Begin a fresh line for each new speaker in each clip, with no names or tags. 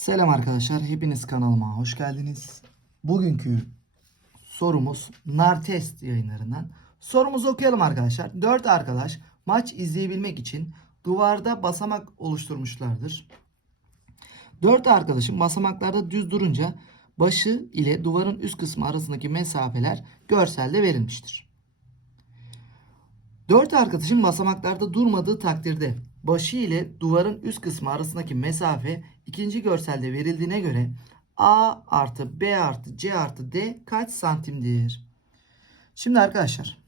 Selam arkadaşlar, hepiniz kanalıma hoş geldiniz. Bugünkü sorumuz nar test yayınlarından. Sorumuzu okuyalım arkadaşlar. 4 arkadaş maç izleyebilmek için duvarda basamak oluşturmuşlardır. 4 arkadaşın basamaklarda düz durunca başı ile duvarın üst kısmı arasındaki mesafeler görselde verilmiştir. 4 arkadaşın basamaklarda durmadığı takdirde başı ile duvarın üst kısmı arasındaki mesafe ikinci görselde verildiğine göre A artı B artı C artı D kaç santimdir? Şimdi arkadaşlar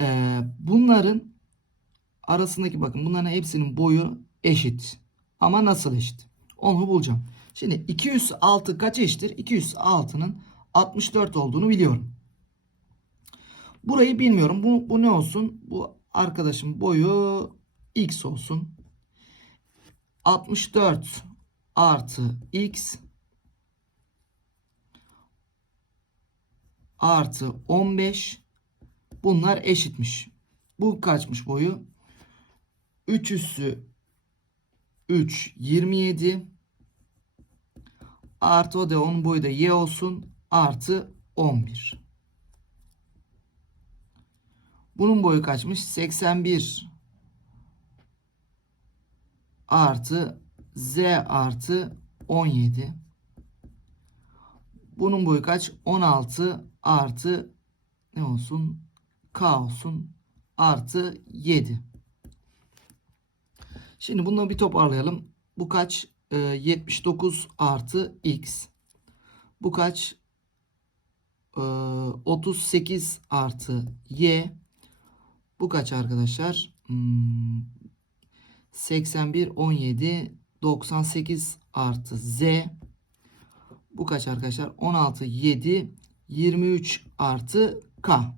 eee, bunların arasındaki bakın bunların hepsinin boyu eşit. Ama nasıl eşit? Onu bulacağım. Şimdi 206 kaç eşittir? 206'nın 64 olduğunu biliyorum. Burayı bilmiyorum. Bu, bu ne olsun? Bu arkadaşın boyu x olsun. 64 artı x artı 15 bunlar eşitmiş. Bu kaçmış boyu? 3 üssü 3 27 artı o da onun boyu da y olsun artı 11. Bunun boyu kaçmış? 81 artı z artı 17. Bunun boyu kaç? 16 artı ne olsun? K olsun artı 7. Şimdi bunları bir toparlayalım. Bu kaç? Ee, 79 artı x. Bu kaç? Ee, 38 artı y. Bu kaç arkadaşlar? Hmm, 81, 17, 98 artı z. Bu kaç arkadaşlar? 16, 7, 23 artı k.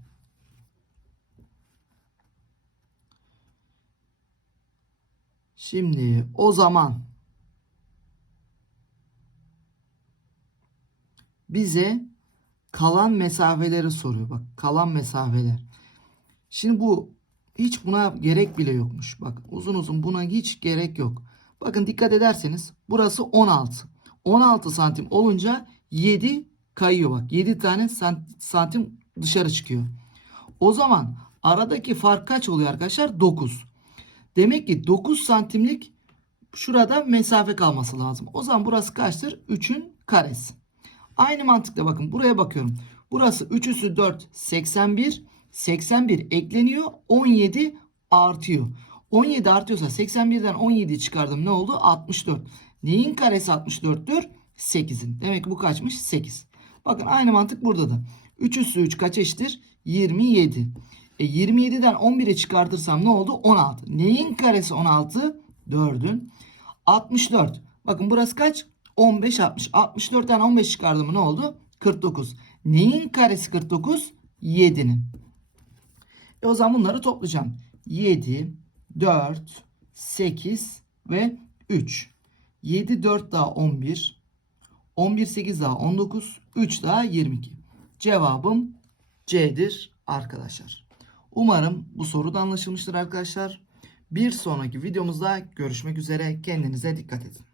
Şimdi o zaman bize kalan mesafeleri soruyor. Bak kalan mesafeler. Şimdi bu hiç buna gerek bile yokmuş. Bak uzun uzun buna hiç gerek yok. Bakın dikkat ederseniz burası 16. 16 santim olunca 7 kayıyor bak. 7 tane sant- santim dışarı çıkıyor. O zaman aradaki fark kaç oluyor arkadaşlar? 9. Demek ki 9 santimlik şurada mesafe kalması lazım. O zaman burası kaçtır? 3'ün karesi. Aynı mantıkla bakın buraya bakıyorum. Burası 3 üssü 4 81. 81 ekleniyor. 17 artıyor. 17 artıyorsa 81'den 17'yi çıkardım ne oldu? 64. Neyin karesi 64'tür? 8'in. Demek ki bu kaçmış? 8. Bakın aynı mantık burada da. 3 üssü 3 kaç eşittir? 27. E 27'den 11'i çıkartırsam ne oldu? 16. Neyin karesi 16? 4'ün. 64. Bakın burası kaç? 15 60. 64'ten 15 çıkardım ne oldu? 49. Neyin karesi 49? 7'nin. E o zaman bunları toplayacağım. 7, 4, 8 ve 3. 7, 4 daha 11. 11, 8 daha 19. 3 daha 22. Cevabım C'dir arkadaşlar. Umarım bu soru da anlaşılmıştır arkadaşlar. Bir sonraki videomuzda görüşmek üzere. Kendinize dikkat edin.